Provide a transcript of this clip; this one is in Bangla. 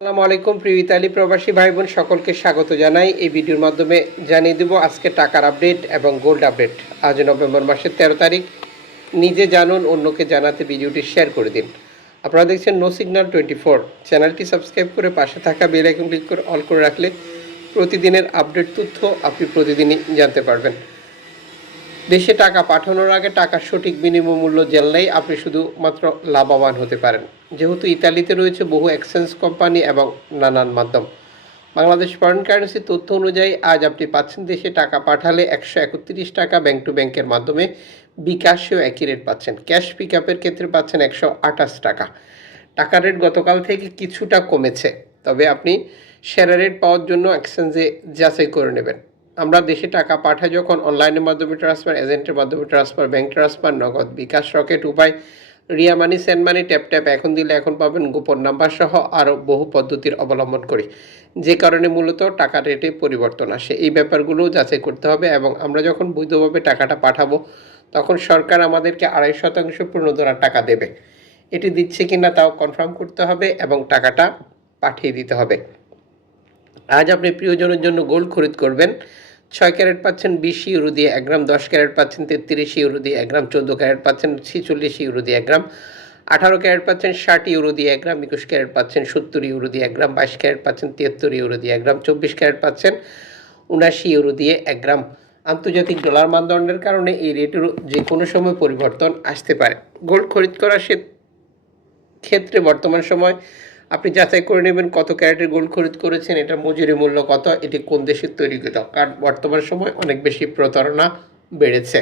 আসসালামু আলাইকুম, প্রিয় ইতালি প্রবাসী ভাই বোন সকলকে স্বাগত জানাই। এই ভিডিওর মাধ্যমে জানিয়ে দেব আজকে টাকার আপডেট এবং গোল্ড আপডেট। আজ নভেম্বর মাসের তেরো তারিখ। নিজে জানুন, অন্যকে জানাতে ভিডিওটি শেয়ার করে দিন। আপনারা দেখছেন নো সিগন্যাল টোয়েন্টি ফোর। চ্যানেলটি সাবস্ক্রাইব করে পাশে থাকা বেল আইকন ক্লিক করে অল করে রাখলে প্রতিদিনের আপডেট তথ্য আপনি প্রতিদিনই জানতে পারবেন। দেশে টাকা পাঠানোর আগে টাকার সঠিক বিনিময় মূল্য জানলেই আপনি শুধুমাত্র লাভবান হতে পারেন। যেহেতু ইতালিতে রয়েছে বহু এক্সচেঞ্জ কোম্পানি এবং নানান মাধ্যম। বাংলাদেশ ফরেন কারেন্সি তথ্য অনুযায়ী, আজ আপনি পাচ্ছেন দেশে টাকা পাঠালে একশো একত্রিশ টাকা ব্যাংক টু ব্যাংকের মাধ্যমে বিকাশেও একই রেট পাচ্ছেন। ক্যাশ পিক আপের ক্ষেত্রে পাচ্ছেন একশো আঠাশ টাকা। টাকার রেট গতকাল থেকে কিছুটা কমেছে, তবে আপনি সেরা রেট পাওয়ার জন্য এক্সচেঞ্জে যাচাই করে নেবেন। আমরা দেশে টাকা পাঠাই যখন অনলাইনের মাধ্যমে ট্রান্সফার এজেন্টের মাধ্যমে transfer bank transfer Nagad bKash Rocket Upay, Ria money send money tap tap এখন দিলে এখন পাবেন গোপন নাম্বার সহ আরও বহু পদ্ধতির অবলম্বন করি। যে কারণে মূলত টাকা রেটে পরিবর্তন আসে। এই ব্যাপারগুলো যাচাই করতে হবে এবং আমরা যখন বৈধভাবে টাকাটা পাঠাবো, তখন সরকার আমাদেরকে আড়াই শতাংশ পুনর্ধরার টাকা দেবে। এটি দিচ্ছে কিনা তাও কনফার্ম করতে হবে এবং টাকাটা পাঠিয়ে দিতে হবে। আজ আপনি প্রিয়জনের জন্য গোল্ড খরিদ করবেন। ছয় ক্যারেট পাচ্ছেন, বিশ ইউরো দিয়ে এক গ্রাম, দশ ক্যারেট পাচ্ছেন, তেত্রিশ ইউরো দিয়ে এক গ্রাম, চোদ্দ ক্যারেট পাচ্ছেন, ছিচল্লিশ ইউরো দিয়ে এক গ্রাম, আঠারো ক্যারেট পাচ্ছেন, ষাট ইউরো দিয়ে এক গ্রাম, একুশ ক্যারেট পাচ্ছেন, সত্তর ইউরো দিয়ে এক গ্রাম, বাইশ ক্যারেট পাচ্ছেন তিয়াত্তর ইউরো দিয়ে এক গ্রাম, চব্বিশ ক্যারেট পাচ্ছেন, উনাশি ইউরো দিয়ে এক গ্রাম। আন্তর্জাতিক ডলার মানদণ্ডের কারণে এই রেটের যে কোনো সময় পরিবর্তন আসতে পারে। গোল্ড খরিদ করার সে ক্ষেত্রে বর্তমান সময় আপনি যাচাই করে নেবেন কত ক্যারেটের গোল্ড খরিদ করেছেন, এটা মজুরি মূল্য কত, এটি কোন দেশের তৈরি তৈরিকৃত কারণ বর্তমান সময় অনেক বেশি প্রতারণা বেড়েছে।